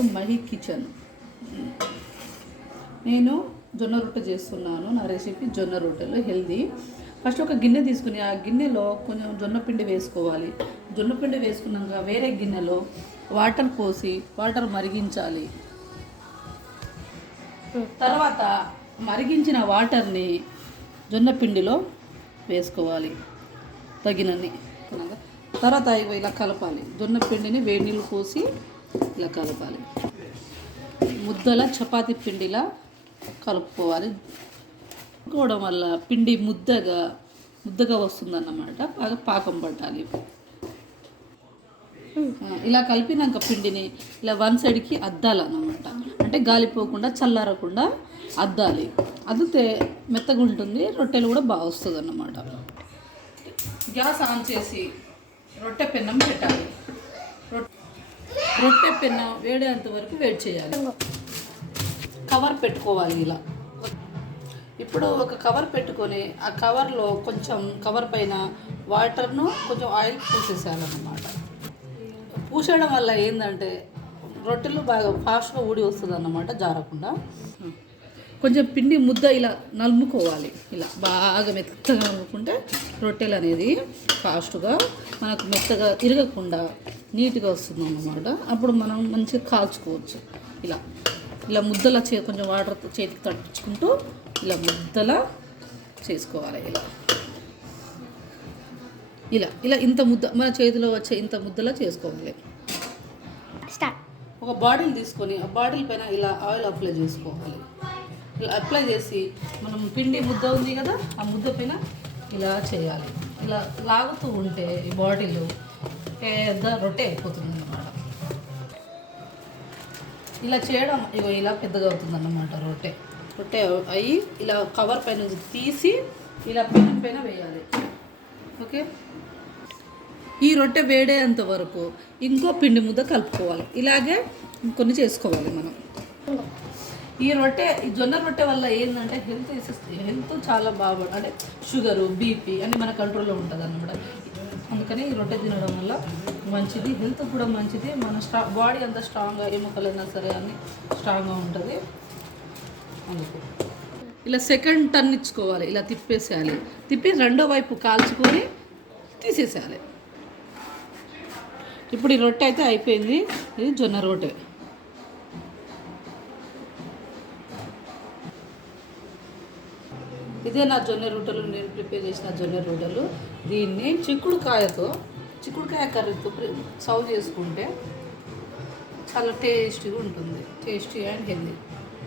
Channel Mahi kitchen. నేను జొన్న రొట్టె చేస్తున్నాను. నా రెసిపీ జొన్న రొట్టెలు హెల్దీ. ఫస్ట్ ఒక గిన్నె తీసుకుని ఆ గిన్నెలో కొంచెం జొన్న పిండి వేసుకోవాలి. జొన్న పిండి వేసుకున్నాక వేరే గిన్నెలో వాటర్ పోసి వాటర్ మరిగించాలి. తర్వాత మరిగించిన వాటర్ని జొన్న పిండిలో వేసుకోవాలి తగినన్ని. తర్వాత ఇలా కలపాలి. జొన్న పిండిని వేడి నీళ్ళు పోసి ఇలా కలపాలి. ముద్దల చపాతీ పిండిలా కలుపుకోవాలి. కలుపుకోవడం వల్ల పిండి ముద్దగా వస్తుందన్నమాట. బాగా పాకం పట్టాలి. ఇలా కలిపినాక పిండిని ఇలా వన్ సైడ్కి అద్దాలన్నమాట. అంటే గాలిపోకుండా చల్లారకుండా అద్దాలి. అద్దితే మెత్తగా ఉంటుంది, రొట్టెలు కూడా బాగా వస్తుంది అన్నమాట. గ్యాస్ ఆన్ చేసి రొట్టె పెన్నం పెట్టాలి. రొట్టె పెన్నం వేడేంత వరకు వేడి చేయాలి. కవర్ పెట్టుకోవాలి ఇలా. ఇప్పుడు ఒక కవర్ పెట్టుకొని ఆ కవర్లో కొంచెం కవర్ పైన వాటర్ను కొంచెం ఆయిల్ పూసేసేయాలన్నమాట. పూసేయడం వల్ల ఏంటంటే రొట్టెలు బాగా ఫాస్ట్గా ఊడి వస్తుంది అన్నమాట, జారకుండా. కొంచెం పిండి ముద్ద ఇలా నలుముకోవాలి. ఇలా బాగా మెత్తగా నలుముకుంటే రొట్టెలు అనేది ఫాస్ట్గా మనకు మెత్తగా తిరగకుండా నీట్గా వస్తుంది అన్నమాట. అప్పుడు మనం మంచిగా కాల్చుకోవచ్చు. ఇలా ఇలా ముద్దలా కొంచెం వాటర్తో చేతికి తట్టించుకుంటూ ఇలా ముద్దలా చేసుకోవాలి. ఇలా ఇంత ముద్ద మన చేతిలో వచ్చే ఇంత ముద్దలా చేసుకోవాలి. ఒక బాటిల్ తీసుకొని ఆ బాటిల్ పైన ఇలా ఆయిల్ అప్లై చేసుకోవాలి. ఇలా అప్లై చేసి మనం పిండి ముద్ద ఉంది కదా, ఆ ముద్ద పైన ఇలా చేయాలి. ఇలా లాగుతూ ఉంటే ఈ బాటిల్ పెద్ద రొట్టె అయిపోతుంది అన్నమాట. ఇలా చేయడం ఇలా పెద్దగా అవుతుంది అన్నమాట. రొట్టె అయ్యి ఇలా కవర్ పైన నుంచి తీసి ఇలా పెనం పైన వేయాలి. ఓకే, ఈ రొట్టె వేడేంత వరకు ఇంకో పిండి ముద్ద కలుపుకోవాలి. ఇలాగే ఇంకొన్ని చేసుకోవాలి మనం. ఈ జొన్న రొట్టె వల్ల ఏంటంటే హెల్త్ చాలా బాగా, అంటే షుగరు, బీపీ అన్నీ మన కంట్రోల్లో ఉంటుంది అన్నమాట. అందుకని ఈ రొట్టె తినడం వల్ల మంచిది, హెల్త్ కూడా మంచిది. మన బాడీ అంతా స్ట్రాంగ్గా, ఎముకలైనా సరే అన్నీ స్ట్రాంగ్గా ఉంటుంది. అందుకు ఇలా సెకండ్ టర్న్ ఇచ్చుకోవాలి. ఇలా తిప్పేసేయాలి. తిప్పి రెండో వైపు కాల్చుకొని తీసేసేయాలి. ఇప్పుడు ఈ రొట్టె అయితే అయిపోయింది. ఇది జొన్న రొట్టె. ఇదే నా జొన్న రొట్టెలు, నేను ప్రిపేర్ చేసిన జొన్న రొట్టెలు. దీన్ని చిక్కుడుకాయ కర్రీతో సర్వ్ చేసుకుంటే చాలా టేస్టీగా ఉంటుంది. Tasty and healthy.